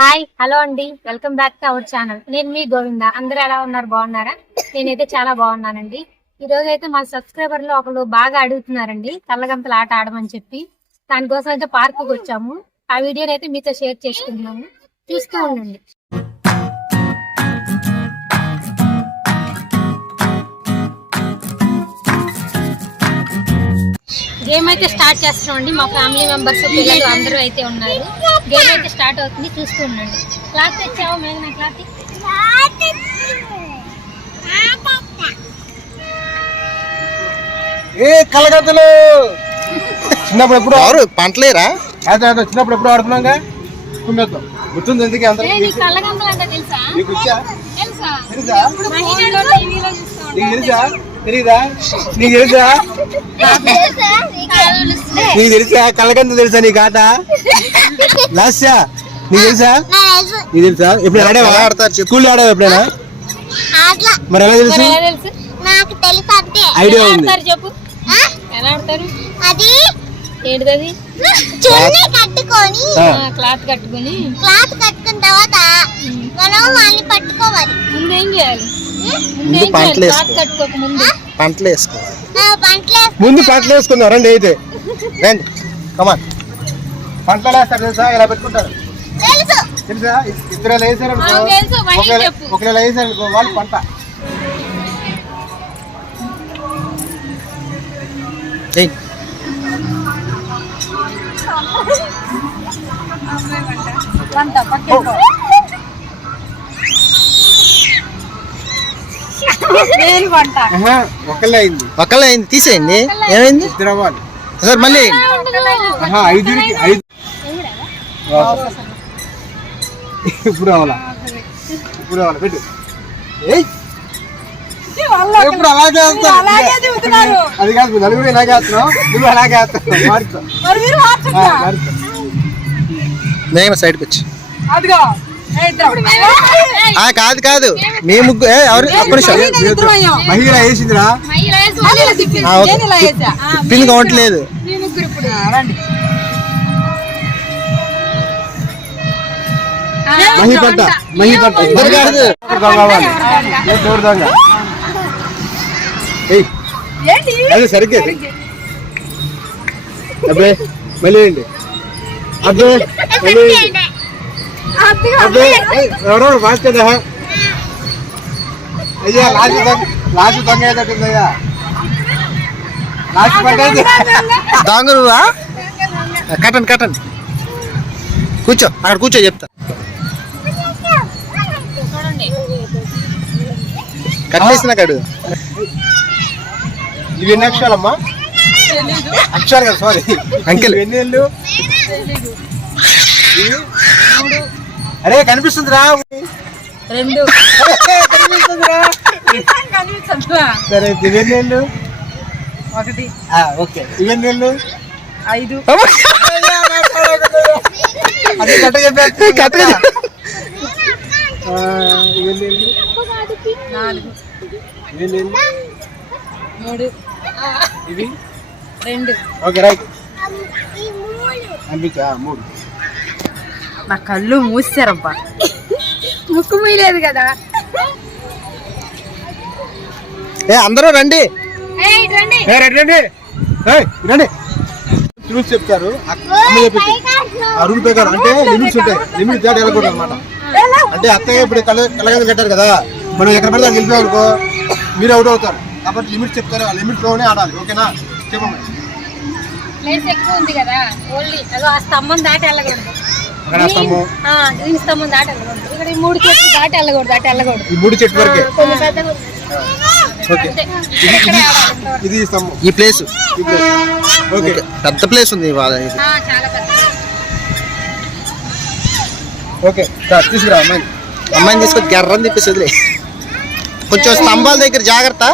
Hi hello అండి, welcome back to our channel. నేను మీ గోవింద. అందరూ ఎలా ఉన్నారు? బాగున్నారా? నేనైతే చాలా బాగున్నానండి. ఈ రోజు అయితే మా సబ్స్క్రైబర్ లో ఒకరు బాగా అడుగుతున్నారండి కళ్ళగంతలు ఆట ఆడమని చెప్పి. దానికోసం అయితే పార్క్ కు వచ్చాము. ఆ వీడియోని అయితే మీతో షేర్ చేసుకుంటున్నాము, చూస్తూ ఉండండి. గేమ్ అయితే స్టార్ట్ చేస్తున్నామండి. మా ఫ్యామిలీ మెంబర్స్ పిల్లలు అందరూ అయితే ఉన్నారు. గేమ్ అయితే స్టార్ట్ అవుతుంది, చూస్తూ ఉండండి. క్లాత్ తెచ్చావా మేఘనా? క్లాత్ కలగద్దలు చిన్నప్పుడు ఎప్పుడు ఎవరు పంటలేరా? చిన్నప్పుడు ఎప్పుడు ఆడుకున్నాగా కుమ్మేద్దాం. గుర్తుంది ఎందుకు అందరూ? కళ్ళగంతలు అంటే తెలుసా? నీకు వచ్చా? తెలుసా? తెలుసా? టీవీలో చూస్తాం. నీకు తెలుసా? తెలీదా? నీకు తెలుసా? నీకు తెలుసా? కళ్ళగంతలు తెలుసా? నీకు ఆట లాస్యా నీకు తెలుసా? నీకు తెలుసా? ఎప్పుడు ఆడేవా? ఆడతారు. స్కూల్లో ఆడావా ఎప్పుడైనా? మరి ఎలా తెలుసు? నాకు తెలుసు అంతే. ఐడియా ఉంది. చెప్పు ఎలా ఆడతారు? అది ఏంటిది? చున్నీ కట్టుకొని క్లాత్ కట్టుకుని కట్టుకున్న తర్వాత మనం వాళ్ళని పట్టుకోవాలి. ముందు ఏం చేయాలి? ముందు పంటలు క్లాత్ కట్టుకోక ముందు పంటలు వేసుకో. ముందు పంటలు వేసుకుందాం రండి. అయితే రండి కమాన్. పంటలు వేస్తారు తెలుసా? ఇలా పెట్టుకుంటారు తెలుసు. తెలుసా? ఇద్దరు ఇలా వేసారు తెలుసు, మహేష్ చెప్పు. ఒకరు ఇలా వేసారు అనుకో వాళ్ళు పంట. ఏయ్, ఒకళ్ళే అయింది. ఒక్కళ్ళే అయింది, తీసేయండి. ఏమైంది? ఇద్దరు అవ్వాలి. సార్ మళ్ళీ ఐదుకి ఐదు ఇప్పుడు అవ్వాలా? ఇప్పుడు అవ్వాలి. పెట్టు. ఎప్పుడు అలాగే అది కాదు, నలుగురు ఇలాగే వేస్తున్నావు, నువ్వు అలాగే వేస్తున్నావు. మారుతావు. నేను సైడ్కి వచ్చి కాదు కాదు మీ ముగ్గురు ఎవరు ఒక్క నిమిషం. మహిళ వేసిందిరా. పిన్ కావట్లేదు. మహిపట్ట ఇద్దరు కాదు. తోడు దొంగ. అదే సరిగ్గా అబ్బే మళ్ళీ వేయండి. అబ్బే మళ్ళీ వేయండి. అబ్బే ఎవరో మార్చేదా? అయ్యా లాస్ట్ దొంగ అయ్యేటట్టుందయ్యా. లాస్ట్ పట్టేది దాంగురువా? కట్టండి కట్టండి. కూర్చో అక్కడ కూర్చో చెప్తా. కట్టేసిన కాడు. ఇవి ఎన్ని అక్షరాలమ్మా? అక్షరాలు కదా, సారీ అంకెల్. ఎన్ని ఏళ్ళు? అరే కనిపిస్తుందిరా. రెండు. కనిపిస్తుందిరా. సరే ఇవన్నీ ఏళ్ళు? ఒకటి. ఓకే ఇవన్నీ ఏళ్ళు? 5. అది కట్ట చెప్పి కట్ట. ఇవన్నీ ఏళ్ళు? 4. ఇవన్నీ ఏళ్ళు? 3. ఇవి 2. Okay right. అనిపించా 3. నా కళ్ళు మూసారబ్బా. ముక్కు మూయలేదు కదా. అందరూ రండి. రండి రండి. రూల్స్ చెప్తారు ఆ రూల్ ప్రకారం. అంటే లిమిట్స్ ఉంటాయి. లిమిట్ దాటి వెళ్ళకూడదు అనమాట. అంటే అత్తయ్య ఇప్పుడు కళ్ళగంతలు కట్టారు కదా, మనం ఎక్కడ పడితే గెలిపామనుకో మీరు అవుట్ అవుతారు. కాబట్టి లిమిట్స్ చెప్తారు, ఆ లిమిట్ లోనే ఆడాలి. ఓకేనా? చెప్పండి. ప్లేస్ ఎక్కువ ఉంది కదా, ఓన్లీ అదో ఆ స్తంభం దాటి వెళ్ళకూడదు. అక్కడ స్తంభం, గ్రీన్ స్తంభం దాటి వెళ్ళకూడదు. ఇక్కడ ఈ 3 చెట్లు దాటి వెళ్ళకూడదు. ఈ 3 చెట్టు వరకే. కొంచెం పెద్దగా ఓకే ఇది స్తంభం, ఈ ప్లేస్ ఈ ప్లేస్. ఓకే పెద్ద ప్లేస్ ఉంది చాలా పెద్ద. ఓకే తీసుకురా అమ్మాయి. అమ్మాయిని తీసుకొని గర్రని తిప్పేసి వదిలే. కొంచెం స్తంభాల దగ్గర జాగ్రత్త.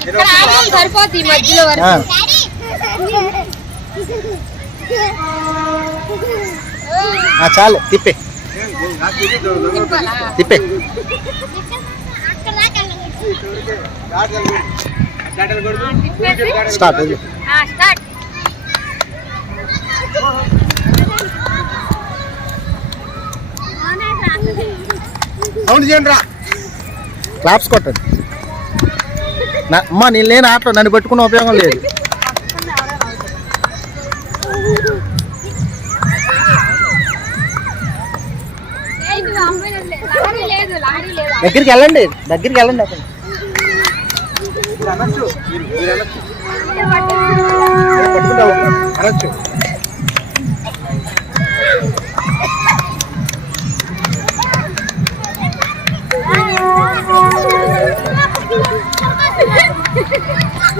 ఇక్కడ ఆటలు సరిపోతుంది ఈ మధ్యలో వరకు. చాలు తిప్పే తిప్పే. స్టార్ట్. స్టార్ట్. సౌండ్ చేయండి రా. క్లాప్స్ కొట్టండి. అమ్మా నేను లేని ఆటలో నన్ను పెట్టుకున్న ఉపయోగం లేదు. దగ్గరికి వెళ్ళండి అక్కడ. మీరు అనొచ్చు, మీరు అనొచ్చు. అరే పట్టుకుంటావు అనొచ్చు.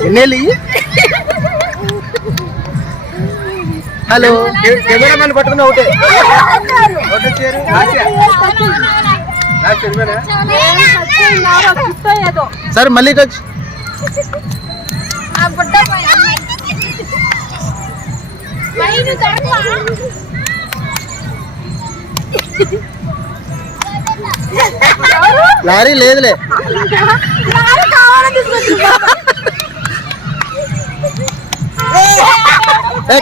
ఎన్నేళ్ళు హలో కెమెరామెన్ పట్టుకున్నా ఒకటే ఒకటే చేరు. సరే మళ్ళీ వచ్చి లారీ లేదులే.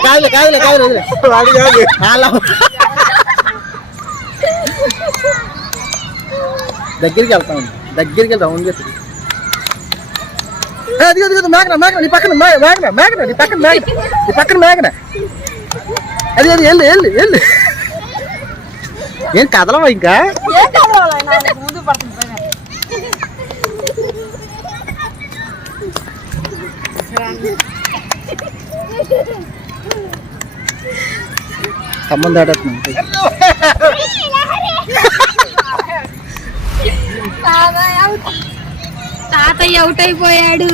కాదులే వాడి కాదు. దగ్గరికి వెళ్తాం రౌండ్ చెప్పి. అది మేఘన నీ పక్కన మేఘన నీ పక్కన మేఘన. అది వెళ్ళు ఏం కదలవా ఇంకా. స్తంభం దాటేస్తున్నాం. తాతయ్య అవుట్ అయిపోయాడు.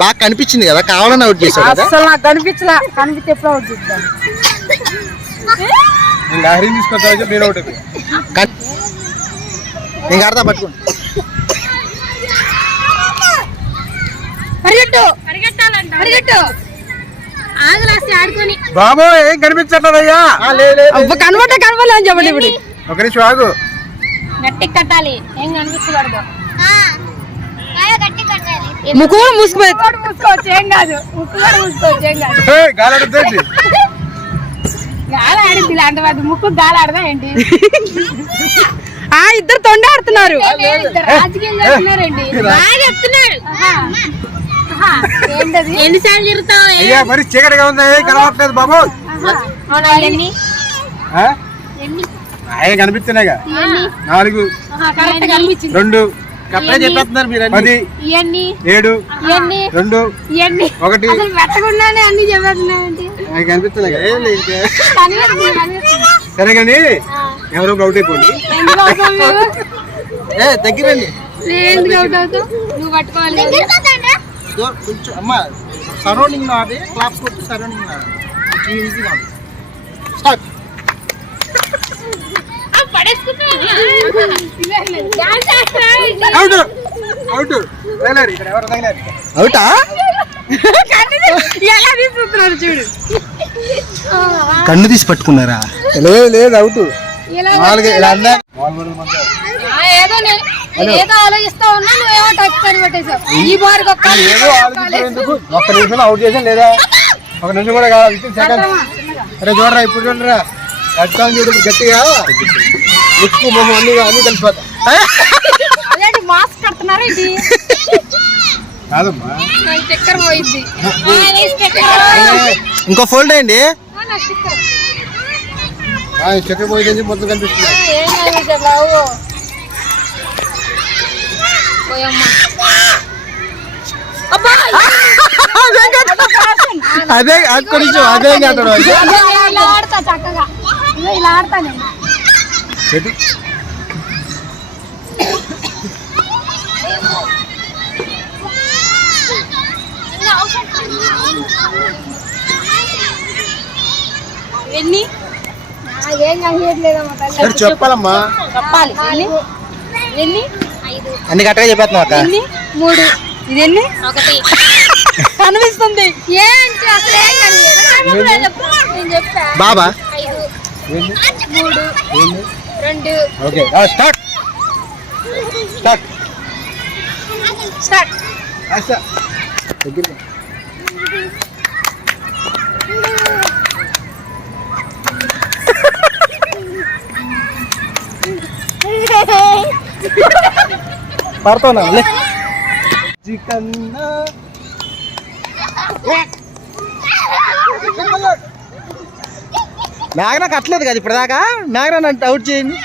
బాగా కనిపించింది కదా, కావాలని అవుట్ చేశాడు కదా. అసలు నాకు కనిపిస్తే ఎప్పుడు అవుట్ చేద్దాం. నేను లారీ తీసుకొస్తా నేను ఒకటి నేను అర్థం పట్టుకోండి. పరిగెట్టు ఆగలాసి ఆడుకొని. బాబు ఏం కనిపించట్లేదయ్యా. కనబడని చెప్పండి. ఇప్పుడు ఒక నిమిషం ఆగు. గట్టి కట్టాలి, ఏం కనిపించకూడదు. గట్టి కట్టాలి. ముక్కు కూడా మూసుకోవచ్చు, ఏం కాదు. ముక్కు కూడా మూసుకోవచ్చు, ఏం కాదు. గాలి గాలి ఆడింది ఇలాంటి వాటి ముక్కు గాలి ఆడదా ఏంటి? ఇద్దరు తొండ ఆడుతున్నారు. రాజకీయాలు చేస్తున్నారండి. బాగా చెప్తున్నాడు. ఏంటది? ఎన్నిసార్లు తిరుగుతావు? అయ్యా మరి చీకటిగా ఉంది, కనబడట్లేదు బాబు. అయ్యే కనిపిస్తున్నాయిగా. 4 2 చెప్పేస్తున్నారు మీరు. 10 7 2 1 పెట్టకుండానే అన్ని చెప్పేస్తున్నాయండి. కనిపిస్తున్నాయి. సరే కానీ ఎవరో అవుట్ అయిపోండి. దగ్గరండి. నువ్వు పట్టుకోవాలి. కొంచెం అమ్మ సరౌండింగ్ లో అది క్లాప్స్ కొట్టి సరౌండింగ్ లో ఈజీగా ఉంది. స్టార్ట్. అవుటా చూడు, కన్ను తీసి పట్టుకున్నారా? లేదు అవుట్. ఏదో ఆలోచిస్తా ఉన్నా, నువ్వేమో టచ్ పని పెట్టేసావు. ఈ బార్ ఒక్క నిమిషం అవుట్ చేసాను లేదా? ఒక నిమిషం కూడా కావాలి. అరే చూడరా, ఇప్పుడు చూడరా ఎట్లా చూడు గట్టిగా ముక్కు మొహం అన్ని కలిసిపోతాయి. మాస్క్ కడుతున్నారు ఇది. కాదమ్మా చక్కెర పోయింది. ఇంకో ఫోల్డ్ అయ్యండి. చక్కెర పోయిందని మొత్తం కనిపిస్తుంది. అదే కొంచెం అదే ఇలా ఆడతా, చక్కగా ఇలా ఆడతా నేను. ఎన్ని ఏం కనిపించలేదమ్మా. చెప్పాలమ్మా, చెప్పాలి. ఎన్ని అన్ని కరెక్ట్గా చెప్పేస్తున్నావు అక్క. 3 ఇది ఎన్ని 1 కనిపిస్తుంది. ఏంటి అసలు ఏం కనిపించలేదు. నేను చెప్తా. బాబా 5 3 2 ఓకే స్టార్ట్ స్టార్ట్ స్టార్ట్. పడతావు చికన్నా మ్యాగ్నా కట్టలేదు కదా ఇప్పటిదాకా మ్యాగ్నా అంటే అవుట్ చేయండి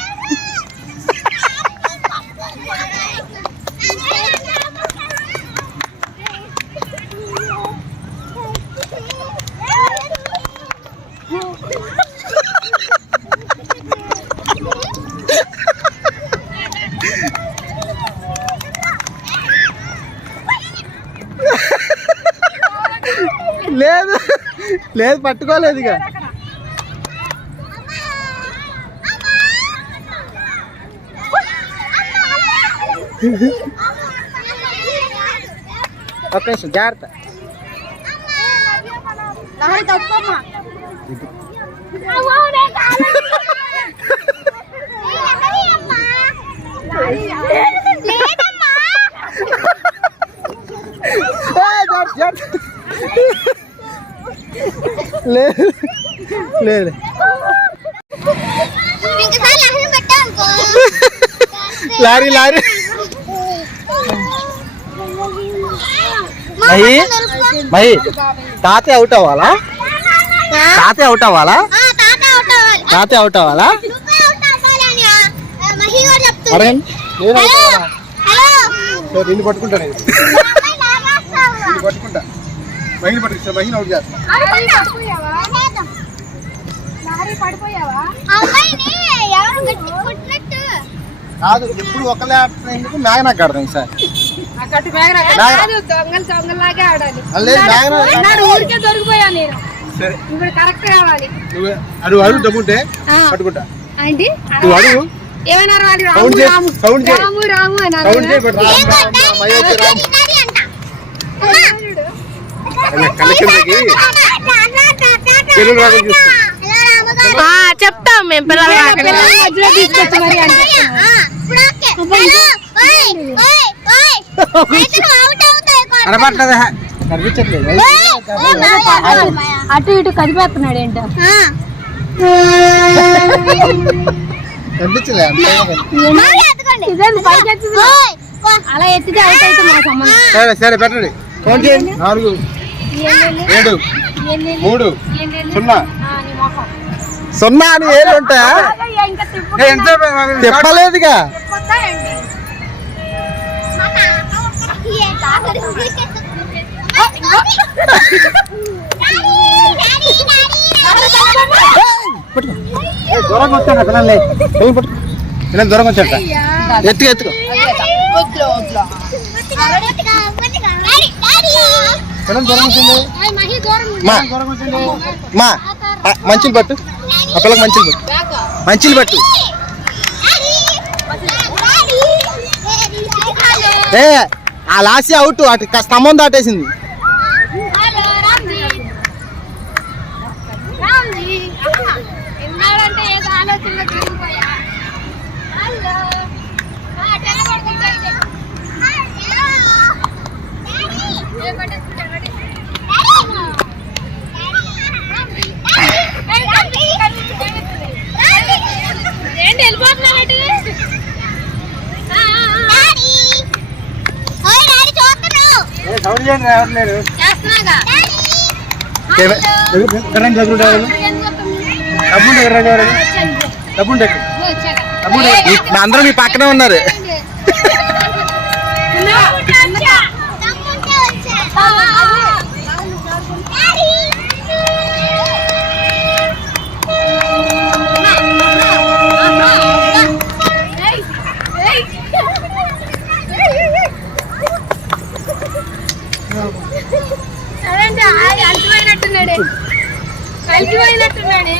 లేదు లేదు పట్టుకోలేదు ఇక ఒక్క నిమిషం జాగ్రత్త లేదు లేదు లారీ లారీ మహి మహి తాతే అవుట్ అవ్వాలా తాతే అవుట్ అవ్వాలా తాతే అవుట్ అవ్వాలా అడగండి నిన్ను పట్టుకుంటా నేను నిన్ను పట్టుకుంటా మహిళ పట్టుకుంటా మహిళ అవుట్ చేస్తా కాదు ఎప్పుడు ఒకళ్ళే ఆడుతున్నందుకు మ్యాగ్నా కడదాం సార్ సరే అడుగు అడుగు దమ్ముంటే పట్టుకుంటా నువ్వు అడుగు చెప్తాం మేము పిల్లలు అటు ఇటు కదిపేస్తున్నాడు ఏంటో అలా ఎత్తితే అవుట్ అయితే మా సంబంధం. సరే సరే పెట్టండి ఫోన్ చేయండి 4 7 3 0 0 అని ఏళ్ళు ఉంటాయా చెప్పలేదుగా దూరంగా వచ్చాడు పిల్లల్ని పిల్లలు దూరంగా వచ్చాట ఎత్తుకు ఎత్తుకో పిల్లలు దూరం వచ్చింది మా మంచిలు పట్టు ఆ పిల్లకి మంచిలు పట్టు మంచిలు పట్టు ఏ ఆ లాసి అవుట్ అటు స్తంభం దాటేసింది సౌండ్ చేయండి ఎవరు లేరు అందరూ మీ పక్కనే ఉన్నారు కలిసిపోయినట్టున్నాడే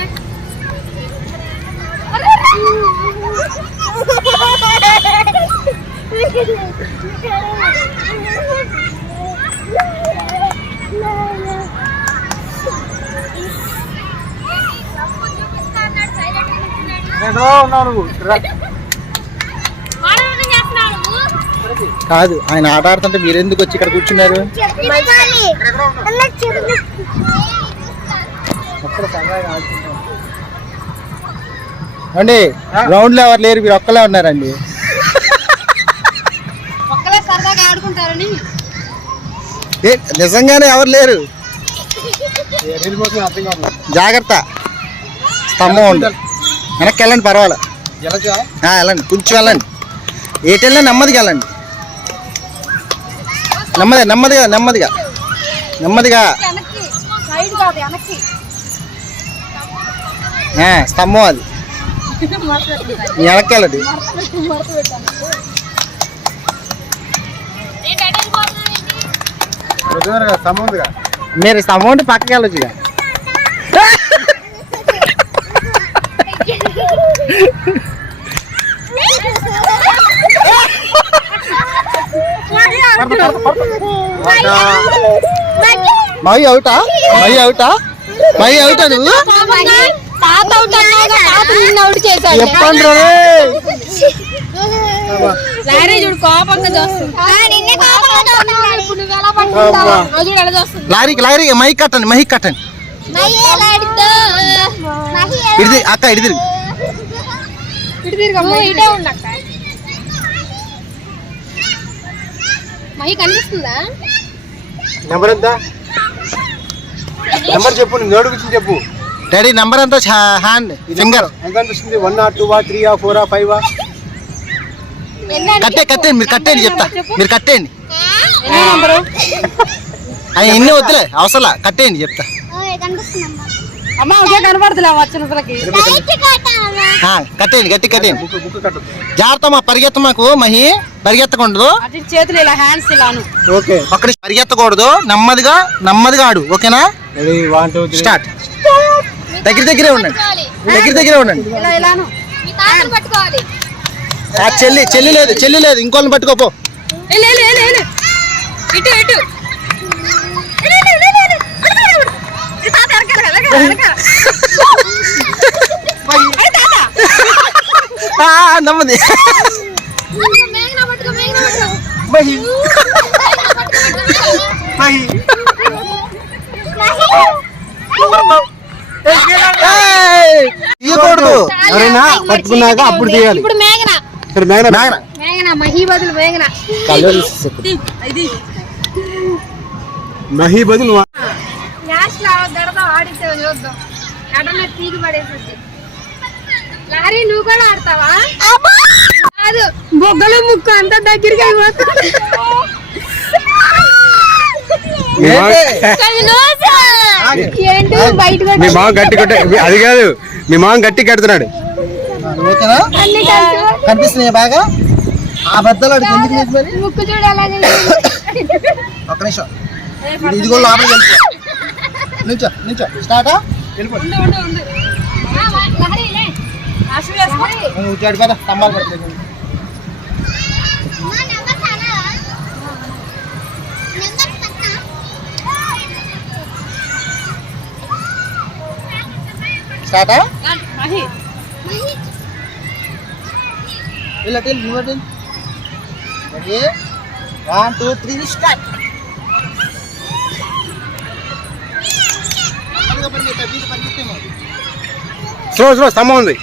కాదు ఆయన ఆట ఆడుతుంటే మీరు ఎందుకు వచ్చి ఇక్కడ కూర్చున్నారు అండి గ్రౌండ్ లో ఎవరు లేరు మీరు ఒక్కలే ఉన్నారండి నిజంగానే ఎవరు లేరు. వెళ్ళిపోతుంది అర్థం కాదు. జాగ్రత్త, స్తంభం ఉంది. వెనక్కి వెళ్ళండి, పర్వాలేదు. వెళ్ళచ్చా? వెళ్ళండి, కొంచెం వెళ్ళండి. ఏటి వెళ్ళండి, నెమ్మదిగా వెళ్ళండి. నెమ్మదిగా నెమ్మదిగా నెమ్మదిగా. స్తంభం అది. వెనక్కి వెళ్ళండి. స్తంభం ఉందిగా. మీరు స్తంభం ఉంటే పక్కకి వెళ్ళొచ్చుగా. మహి అవుటా? మహి అవుటా? మహి అవుటా నువ్వు? చెప్పండి లారీకి లారీకి మహి కట్టండి, మహి కట్టండి. ఇడిది అక్క, ఇడిది మహి కనిపిస్తుందా? నెంబర్ ఎంత? నెంబర్ చెప్పు, నోటు గురించి చెప్పు. డాడీ నంబర్ ఎంత? హ్యాండ్ ఫింగర్ ఎంత అనిపిస్తుంది? 1 or 2 or 3 or 4 or 5 కట్టేయండి. మీరు కట్టేయండి, చెప్తా. మీరు కట్టేయండి. అవి ఎన్ని వద్దులే, అవసరం కట్టేయండి, చెప్తా. కట్టేయండి, గట్టి కట్టేయండి. బుక్ కట్టదు. జాగ్రత్త, మా పరిగెత్త, మాకు మహి పరిగెత్తకూడదు. చేతులు ఇలా హ్యాండ్స్ ఇలాను. ఓకే, ఒక్కడ పరిగెత్తకూడదు. నెమ్మదిగా నెమ్మదిగా ఆడు. ఓకేనా? Ready 1 2 3 start. దగ్గరే ఉండండి, దగ్గరే ఉండండి. ఆ చెల్లి లేదు, ఇంకోళ్ళని పట్టుకోపో. నమ్మది. తీయకూడదు. ఎవరైనా పట్టుకున్నాక అప్పుడు తీయాలి. ఇప్పుడు మేఘన సరే, మేఘన మహి బదులు మేఘన. మహి బదులు లాస్ట్ లో గడతో ఆడితే చూద్దాం. ఎడనే తీగి పడేసింది. లారీ నువ్వు కూడా ఆడతావా? కాదు, బొగ్గలు ముక్కు అంతా దగ్గరికి అయిపోతుంది. ఏంటి బయట మీ మామ గట్టి కొట్టే, అది కాదు, మీ మామ గట్టి కడుతున్నాడు. ఓకేనా? కనిపిస్తున్నాయి బాగా. ఆ బద్దలు అడిగి ఎందుకు లేదు మరి? ముక్కు చూడు అలాగే. ఒక్క నిమిషం, ఇది కూడా లోపలికి వెళ్ళిపో. నుంచో స్టార్టా. వచ్చాడు కదా, స్తంభాలు పడుతుంది. స్టార్టా. Ready 1 2 3 start. స్లో స్తంభం ఉంది.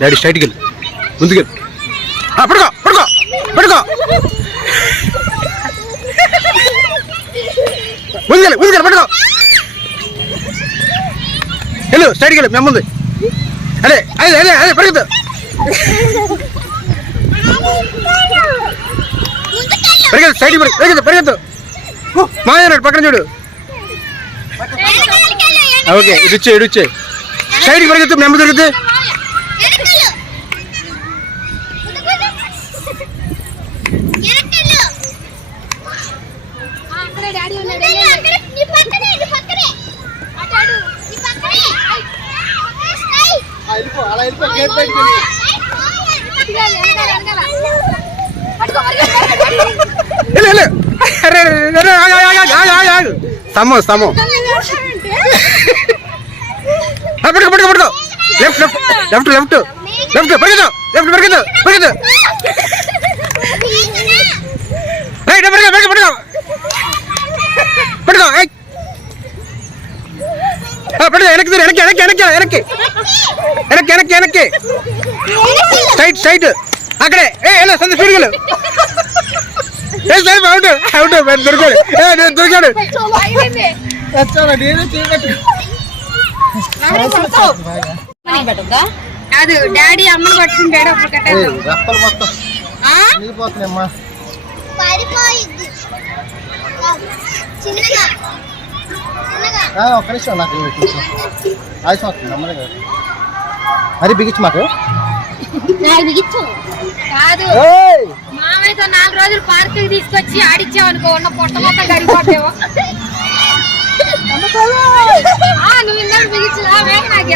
డాడీ స్ట్రైట్కి వెళ్ళు, ముందుకెళ్ళు. పడుకో పడుకో పడుకో, ముందుకెళ్ళు ముందుకెళ్ళు, పడుకో. వెళ్ళు స్ట్రైట్కి వెళ్ళు, మేము ముందు. అదే అదే అదే అదే పరిగెత్తు. పరిగెత్తు స్ట్రైట్కి పరిగెత్తు పరిగెత్తు. మాయన్నాడు పక్కన చూడు. ఓకే ఇడిచ్చే ఇడిచ్చే, స్ట్రైట్కి పరిగెత్తు, నెమ్మ దొరుకుతుంది. అలా వెళ్ళిపో, గేట్ బయటకి వెళ్ళి. సమో సమో, పడుకో పడుకో పడుకో. Left left left left left పరిగెత్తు, లెఫ్ట్ పరిగెత్తు పరిగెత్తు. రైట్ పడుకో పడుకో పడుకో పడుకో. పడుకో వెనక్కి వెనక్కి వెనక్కి వెనక్కి వెనక్కి వెనక్కి వెనక్కి వెనక్కి, స్ట్రైట్ స్ట్రైట్ అక్కడే. సంద స్పీడ్గా అవుట్ అవుట్ దొరికాడు దొరికాడు. నేనే చేయబట్టి కాదు డాడీ అమ్మని పట్టుకుంటాడు అప్పుడు కట్టాడు. రెప్పలు మొత్తం నీపోతున్నాయమ్మా. ఒక్క నిమిషం, నాకు ఆయుసం వస్తుంది అమ్మనే కదా. మరి బిగించు మాకు. కాదు మామయ్యతో 4 రోజులు పార్క్ తీసుకొచ్చి ఆడిచ్చావనుకో, ఉన్న పొట్ట మొత్తం కరిగిపోతేవో. నువ్వు ఇందాక బిగించు నాకు,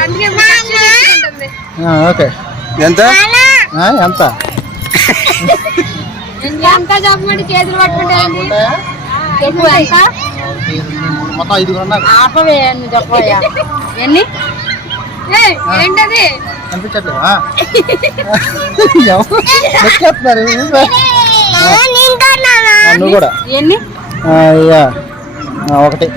అందుకే ఉంటుంది. ఓకే ఎంత ఎంత ఎంత చెప్పమంటే చేతులు పట్టుకుంటాయండి. ఎక్కువ ఎంత మొత్తం 5 ఉన్నారు. ఆపవే నువ్వు చెప్పయ్యా. ఎన్ని ఏంటది అనిపించట్లేదా? ఎక్కేస్తున్నారు నువ్వు కూడా. ఎన్ని 1 2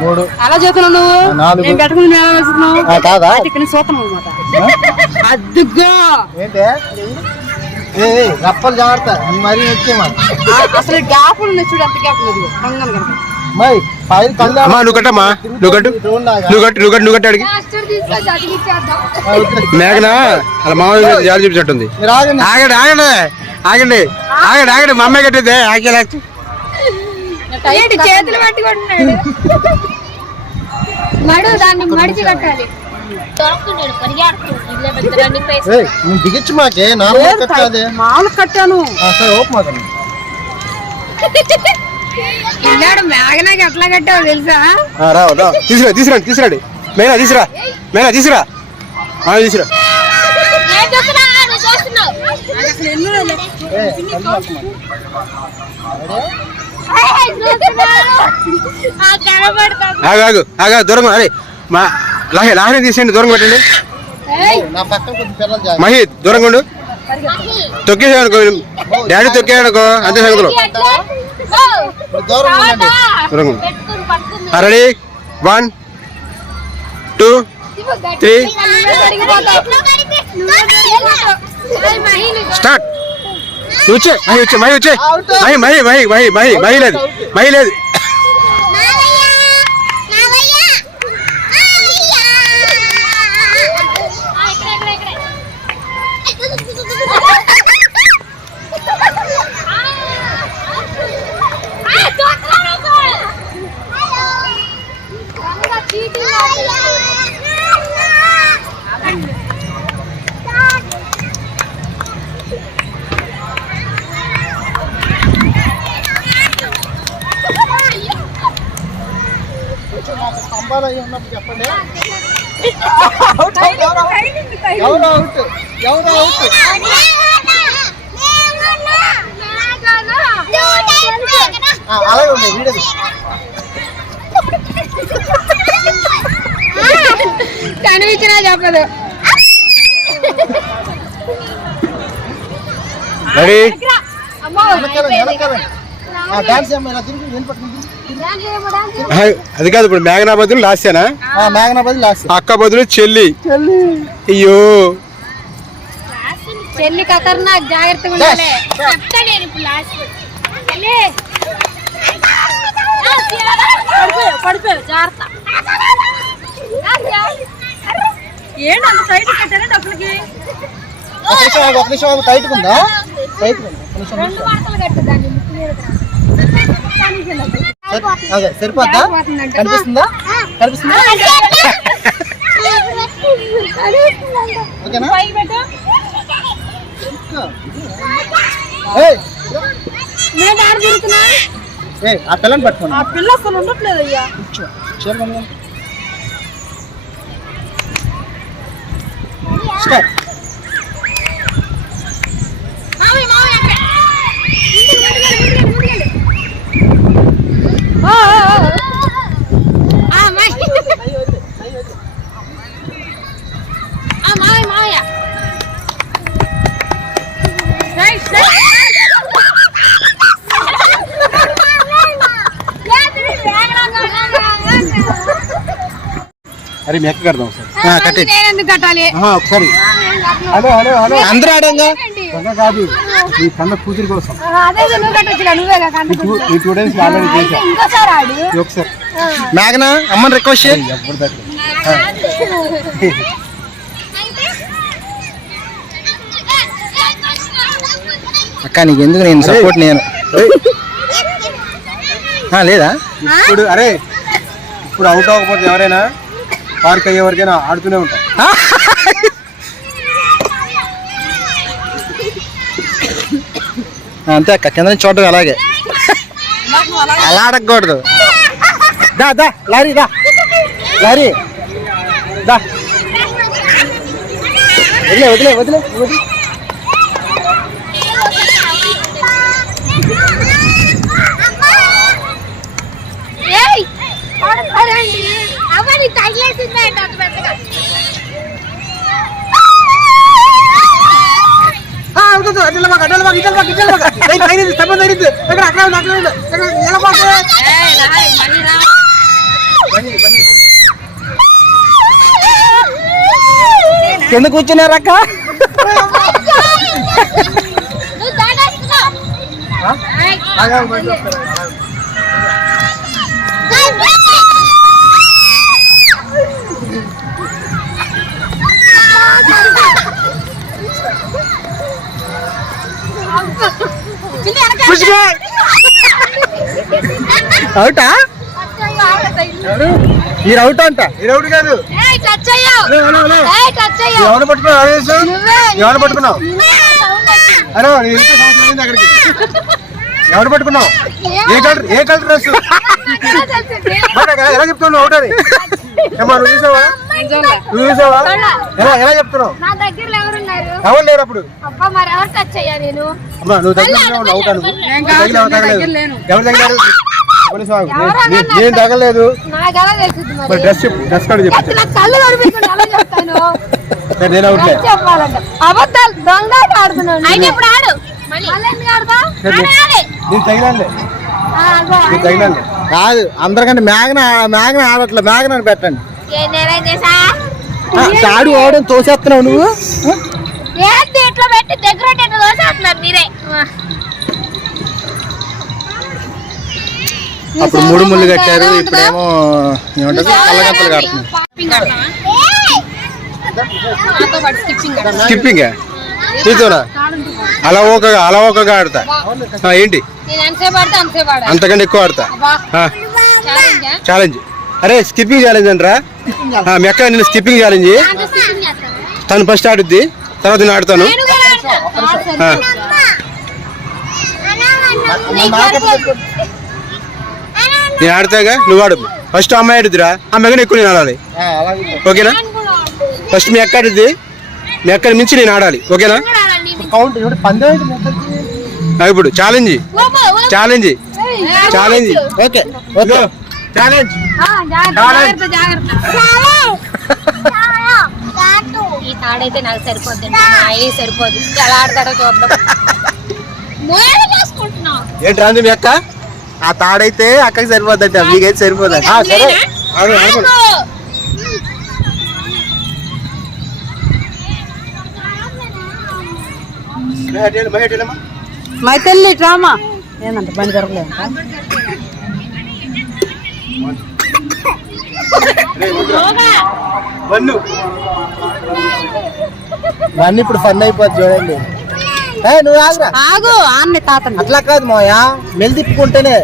3 అలా చెప్తున్నావు నువ్వు. 4 కట్టుకుని ఎలా వేసుకున్నావు కాదా? ఇక్కడ సూతం అనమాట. అద్దుగా ఏంటే రప్పలు జాగ్రత్త, మరీ వచ్చేమా. అసలు గ్యాపులు ఉన్నాయి చూడు, అంత గ్యాప్ లేదు. మై ఫైల్ కళ్ళు అమ్మా నువ్వు కట్టమ్మా, నువ్వు కట్టు నువ్వు కట్టు నువ్వు కట్టు నువ్వు కట్టు. అడిగి మేఘనా అలా మామూలు జాలి చూపించట్టుంది. ఆగండి ఆగండి ఆగండి ఆగండి ఆగండి, మా అమ్మాయి కట్టిద్దే ఆగే. చేతులు పట్టుకుంటున్నాడు, మడు దాన్ని మడిచి కట్టాలి. దిగచ్చు మాకే మామూలు కట్టాను. సరే ఓపు మాకండి. ఇన్నాడు మేఘనాకి ఎట్లా కట్టావు తెలుసా? రావు రావు, తీసుకురా తీసుకురండి తీసుకురండి. మేనా తీసుకురా, మేనా తీసుకురా, తీసుకురా. ఆగు ఆగు ఆగా, దూరం. అరే మా లాహే తీసేయండి, దూరం పెట్టండి. నా పక్కన కొంచెం పిల్లలు జాగ్రత్త. మహి దూరంగా ఉండు. తొక్కేసానుకో, డాడీ తొక్కేయనుకో అంతే సంగతులు. దూరం ఉండండి. దూరంగా రెడీ 1 2 3 స్టార్ట్. వచ్చే మహి వచ్చే మహి వచ్చే మహి మహి మహి మహి మహి మహి లేదు మహి లేదు. స్తంభాలు అయ్యి ఉన్నప్పుడు చెప్పండి. ఎవరు అవుట్ ఎవరు అవుట్? అలాగే ఉంది వీడియో. కనిపించినా చెప్పదు. రెడీ వెనకాలండి వెనకాలండి డాన్స్ ఏమో ఇలా తిరిగి ఏం పట్టుకుంది అది కాదు, ఇప్పుడు మేఘనా బదులు లాస్యనా, మేఘనా బదులు లాస్ట్, అక్క బదులు చెల్లి. అయ్యో చెల్లి ఖతర్నాక్, జాగ్రత్తగా ఉండాలి. చెప్తా నేను ఇప్పుడు లాస్ట్ పడిపోయావు జాగ్రత్త. ఏంటి అంత టైట్ కట్టారా డబ్బులకి? ఒక నిమిషం టైట్ ఉందా, టైట్ ఉందా, రెండు వార్తలు కట్టదాన్ని ముక్కు మీద అదే సరిపోద్దా, కనిపిస్తుందా, కనిపిస్తుందా, ఓకేనా? పైకి పెట్టు. ఏయ్, నేను దారి తిరుగుతున్నా. ఏయ్, ఆ పిల్లని పట్టుకోండి. ఆ పిల్ల అసలు ఉండట్లేదు అయ్యా. స్టార్ట్. అరే మీ ఎక్క కడదాం సార్. కట్టి ఎందుకు కట్టాలి? ఒకసారి హలో హలో హలో అందరూ ఆడంగా కాదు, ఈ కన్న కూతురి కోసం అదే నువ్వు కట్టొచ్చు, నువ్వే ఈ 2 days ఆల్రెడీ చేశా. ఇంకోసారి ఆడు. ఒకసారి మేఘనా అమ్మని రిక్వెస్ట్ చేయి. ఎప్పుడు తగ్గ అక్క నీకు ఎందుకు, నేను సపోర్ట్ నేను లేదా ఇప్పుడు అరే ఇప్పుడు అవుట్ అవ్వకపోతే ఎవరైనా పార్క్ అయ్యే వరకైనా ఆడుతూనే ఉంటాం. అంతే అక్క, కింద నుంచి చూడడం అలాగే, అలా అడగకూడదు. దా దా లారీ, దా లారీ, దా వదిలే వదిలే వదిలే వదిలే. అవన్నీ తగిలేసిందే అంత పెద్దగా. కింద కూర్చున్నారక్క. నువ్వు దాటేస్తున్నావు. అవుటా, మీరు అవుట్ అంట. మీరు అవుట్ కాదు, టచ్ అయ్యావు, టచ్ అయ్యావు. ఎవరు పట్టుకున్నావు, ఎవరు పట్టుకున్నావు, అరే అక్కడికి ఎవరు పట్టుకున్నావు, ఏ కలర్ డ్రెస్ ఎలా చెప్తున్నావు అవుట్ అని? నువ్వు చూసావా, నువ్వు చూసావా, ఎలా చెప్తున్నావు? నా దగ్గరలో ఎవరున్నారు? ఎవరు లేరు అప్పుడు. అబ్బా మరి ఎవరు టచ్ అయ్యా నేను? అమ్మా నువ్వు దగ్గర అవుట్ అను. ఎవరు తగిలారు? నేను తగలేదు. నాకు ఎలా తెలుస్తుంది మరి మరి? డ్రెస్ చెప్పు, డ్రెస్ కార్డు చెప్పు. నాకు కళ్ళు కనిపించండి, ఎలా చెప్తాను? నేను అవుట్లే. చెప్పాలంట అబద్ధాలు దొంగ ఆడుతున్నాను. అయితే ఇప్పుడు ఆడు, మళ్ళీ ఎందుకు ఆడతా? నేను తగిలానులే, నేను తగిలానులే. కాదు, అందరికంటే మేఘన ఆడట్లే, మేఘన పెట్టండి. నేనేం చేసా? ఆడు ఓడని తోసేస్తున్నావు నువ్వు. ఏంటి ఇట్లా పెట్టి డెకరేట్ ఎట్లా దోసేస్తున్నారు మీరే? అప్పుడు 3 ముళ్ళు కట్టారు, ఇప్పుడేమో ఏమంటారు కళ్ళగంతలు కడుతున్నారు. స్కిప్పింగ్ నీతోనా? అలా ఒకగా ఆడతా. ఏంటి అంతకంటే ఎక్కువ ఆడతా. ఛాలెంజ్, అరే స్కిప్పింగ్ ఛాలెంజ్ అంటరా? మీ అక్క నేను స్కిప్పింగ్ ఛాలెంజ్, తను ఫస్ట్ ఆడుద్ది, తర్వాత నేను ఆడతాను. నేను ఆడతాగా, నువ్వు ఆడు. ఫస్ట్ అమ్మాయి ఆడుద్దిరా, అమ్మాయి ఎక్కువ నేను ఆడాలి, ఓకేనా? ఫస్ట్ మీ అక్క ఆడుద్ది, మీ అక్కడి మించి నేను ఆడాలి, ఓకేనా? ఇప్పుడు challenge challenge challenge okay challenge. ఈ తాడైతే నాకు సరిపోద్ది, మా ఐడి సరిపోదు. ఎలా ఆడతాడో చూద్దాం. చేసుకుంటున్నావు ఏంటి రాంది మీ అక్క? ఆ తాడైతే అక్కకి సరిపోద్దంట, మీకైతే సరిపోదండి. సరే ఆడు, ఆడుకోండి. మహేటేలమ్మా మా తెల్లి డ్రామా ఏందంట బండి దొరకలేదు బన్ను ఇవన్నీ ఇప్పుడు ఫన్ అయిపోద్ది చూడండి. నువ్వు ఆగురా. ఆగు ఆన్ని తాత అట్లా కాదు మాయా, మెల్ తిప్పుకుంటేనే.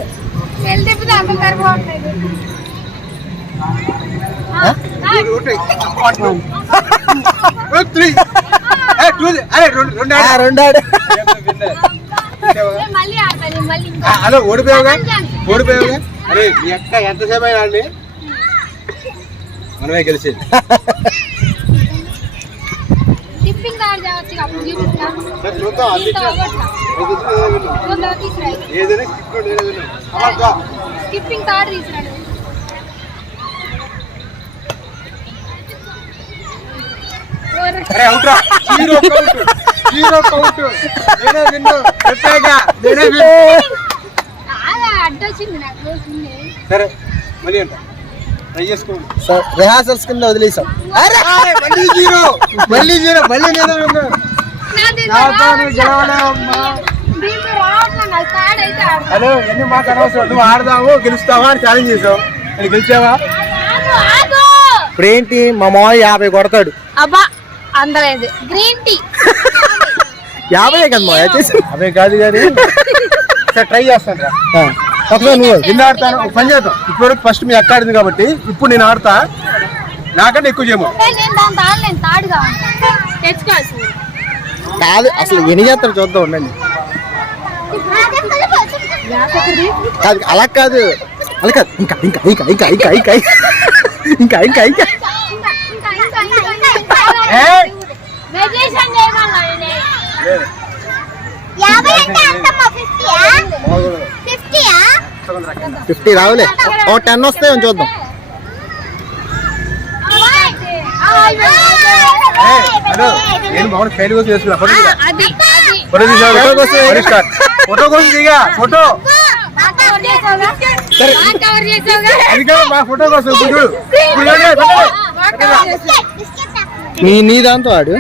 రెండు ఆడు. హలో ఓడిపోయావుగా అరే మీ అక్క ఎంతసేపు అయినా అండి మనమే గెలిచేది. చూద్దాం ఏదైనా స్కిప్పింగ్ తాడు తీసుకురాడు. అడ్డొచ్చింది నాకు. సరే మళ్ళీ అంట ట్రై చేసుకోండి. రిహార్సల్స్ కింద వదిలేసాం. మళ్ళీ జీరో మళ్ళీ నేను హలో ఎన్ని మాట అనవసరం. నువ్వు ఆడదావు గెలుస్తావా అని ఛాలెంజ్ చేసావు, నేను గెలిచావా? ఇప్పుడు ఏంటి మా మావయ్య 50 కొడతాడు. అబ్బా అందలేదు. గ్రీన్ టీ 50 కదా మావయ్య చేసి. అవే కాదు కానీ సరే ట్రై చేస్తాను రా. ఒకసారి నువ్వు ఎన్ని ఆడతాను ఒక పని చేద్దాం. ఇప్పుడు ఫస్ట్ మీ అక్క ఆడింది కాబట్టి ఇప్పుడు నేను ఆడతా, నాకంటే ఎక్కువ చేయము. నేను దాని తాడలేను. తాడుగా తెచ్చుకోవాల్సింది. కాదు అసలు ఎన్ని చేస్తారు చూద్దాం ఉండండి. కాదు అలా కాదు, అలా కాదు. ఇంకా ఇంకా ఇంకా ఇంకా ఇంకా ఇంకా ఇంకా ఇంకా ఇంకా మెడిటేషన్ చేయమన్నా. 50 రావులే, ఓ 10 వస్తాయని చూద్దాం. హలో నేను బాగుంది ఫెయిల్ కోసం చేసుకున్నా. ఫోటో ఫోటో కోసం దిగా ఫోటో అది కాదు మా ఫోటో కోసం. నీ దాంతో ఆడు.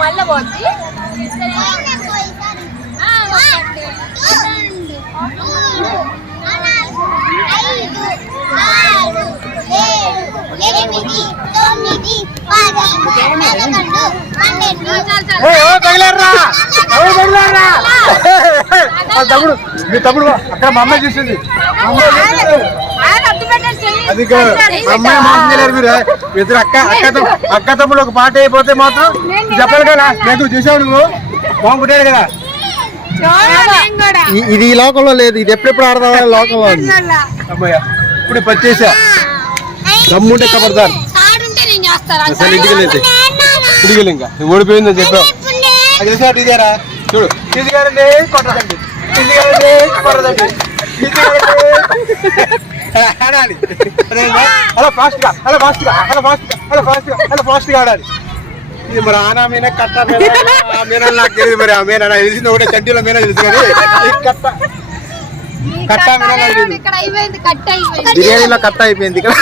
మళ్ళీ పోతుంది. తమ్ముడు మీ తమ్ముడు అక్కడ మా అమ్మాయి చూసింది. అది మా అమ్మాయి మోసం చేయలేరు మీరు. ఇద్దరు అక్క తమ్ముడు ఒక పాట అయిపోతే మాత్రం చెప్పాలి కదా. నేను చూసావు నువ్వు బాగుంటాడు కదా. ఇది ఈ లోకంలో లేదు, ఇది ఎప్పుడెప్పుడు ఆడదాం లోకంలో ఉంది. అమ్మాయ ఇప్పుడు పచ్చేసా దమ్ముంటే కబర్దారు. అసలు ఇంటికి ఇంకా ఓడిపోయిందని చెప్పావు. తెలిసాడు ఇదేరా చూడు. ఇది గారండి కొట్టదండి, ఇది గారండి కొట్టదండి, ఆడాలి అలా ఫాస్ట్ గా అలా ఫాస్ట్ గా అలా ఫాస్ట్ గా అలా ఫాస్ట్ గా అలా ఫాస్ట్ గా ఆడాలి. ఇది మరి ఆనా మీన కట్ట మీనా నాకు తెలియదు. మరి ఆ మీనా నాకు తెలిసింది ఒకటే చడ్డీలో మీనా తెలుసు కానీ కట్ట కట్ట మీనా నాకు తెలియదు. బిర్యానీలో కట్ట అయిపోయింది ఇక్కడ.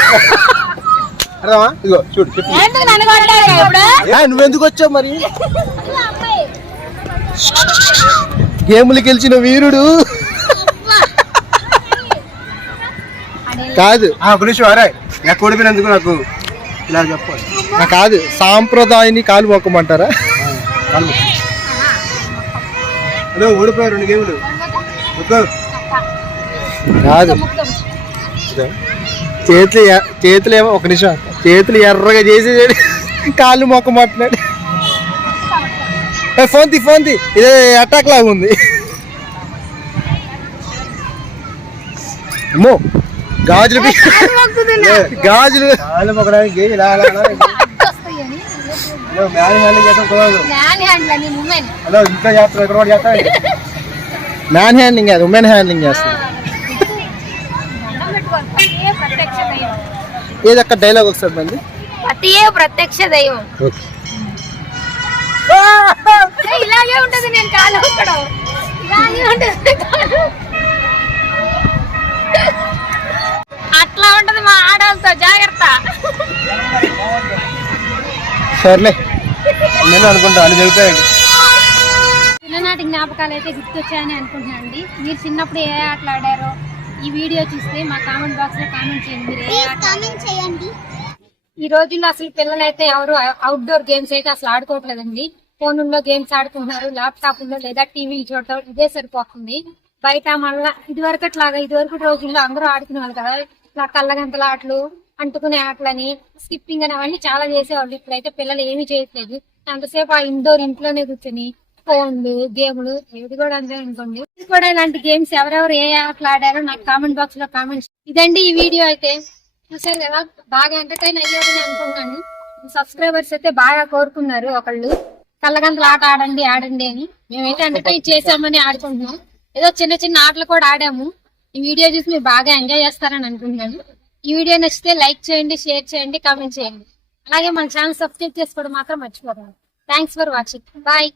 అర్థమా? ఇగో చూడు చెప్పు. నువ్వెందుకు వచ్చావు మరి? గేములు గెలిచిన వీరుడు కాదు. ఒక నిమిషం అరే నాకు ఓడిపోయినందుకు నాకు ఇలా చెప్పాలి. కాదు సాంప్రదాయాన్ని కాలు మొక్కమంటారా? హలో ఓడిపోయారు 2 గేములు. కాదు చేతులు ఏమో ఒక నిమిషం చేతులు ఎర్రగా చేసి కాళ్ళు మొక్కమంటున్నాడు. ఫోన్ తీ ఇదే అటాక్ లాగా ఉంది. అమ్మో గాజులు గాజులు మొక్కడానికి ఇలా హలో ఇంకా చేస్తారు ఇక్కడ కూడా చేస్తా. మ్యాన్ హ్యాండ్లింగ్ కాదు ఉమెన్ హ్యాండ్లింగ్ చేస్తుంది. గుర్తుపెట్టుకోవాలి. పతియే ప్రత్యక్ష దైవం. ఏదక్క డైలాగ్ ఒకసారి మళ్ళీ. పతియే ప్రత్యక్ష దైవం. ఓకే. ఇలాగే ఉంటది. నేను కాదు ఇక్కడ ఇలాగే ఉంటది కాలు. అట్లా ఉంటది మా ఆడవాళ్ళతో, జాగ్రత్త. సర్లే నేను అనుకుంటా అని చెబుతాయండి. చిన్ననాటి జ్ఞాపకాలు అయితే గుర్తొచ్చాయని అనుకుంటున్నాను అండి. మీరు చిన్నప్పుడు ఏ ఆటలు ఆడారో ఈ వీడియో చూస్తే మా కామెంట్ బాక్స్ లో కామెంట్ చేయండి. మీరు ఏ ఆట ఈ రోజుల్లో అసలు పిల్లలైతే ఎవరు అవుట్డోర్ గేమ్స్ అయితే అసలు ఆడుకోవట్లేదండి. ఫోన్లో గేమ్స్ ఆడుకుంటున్నారు, ల్యాప్టాప్ లో లేదా టీవీలు చూడటం ఇదే సరిపోతుంది. బయట మళ్ళా ఇదివరకు రోజుల్లో అందరూ ఆడుకునేవాళ్ళు కదా, ఇట్లా కళ్ళగంతల ఆటలు, అంటుకునే ఆటలని, స్కిప్పింగ్ అని అవన్నీ చాలా చేసేవాళ్ళు. ఇప్పుడైతే పిల్లలు ఏమీ చేయట్లేదు. అంతసేపు ఆ ఇండోర్ ఇంట్లోనే కూర్చొని ఫోన్లు, గేమ్లు, ఏది కూడా అంతే అనుకోండి. ఇది కూడా ఇలాంటి గేమ్స్ ఎవరెవరు ఏ ఆటలు ఆడారో నాకు కామెంట్ బాక్స్ లో కామెంట్స్. ఇదండి ఈ వీడియో అయితే. చూసారు కదా, బాగా ఎంటర్టైన్ అయ్యారని అనుకుంటున్నాను. సబ్స్క్రైబర్స్ అయితే బాగా కోరుకున్నారు ఒకళ్ళు, కళ్ళగంతలు ఆట ఆడండి అని. మేమైతే ఎంటర్టైన్ చేసామని ఆడుకుంటున్నాం. ఏదో చిన్న చిన్న ఆటలు కూడా ఆడాము. ఈ వీడియో చూసి మీరు బాగా ఎంజాయ్ చేస్తారని అనుకుంటున్నాను. ఈ వీడియో నచ్చితే లైక్ చేయండి, షేర్ చేయండి, కామెంట్ చేయండి. అలాగే మన ఛానల్ సబ్స్క్రైబ్ చేసుకోవడం మాత్రం మర్చిపోకండి. Thanks for watching. బాయ్.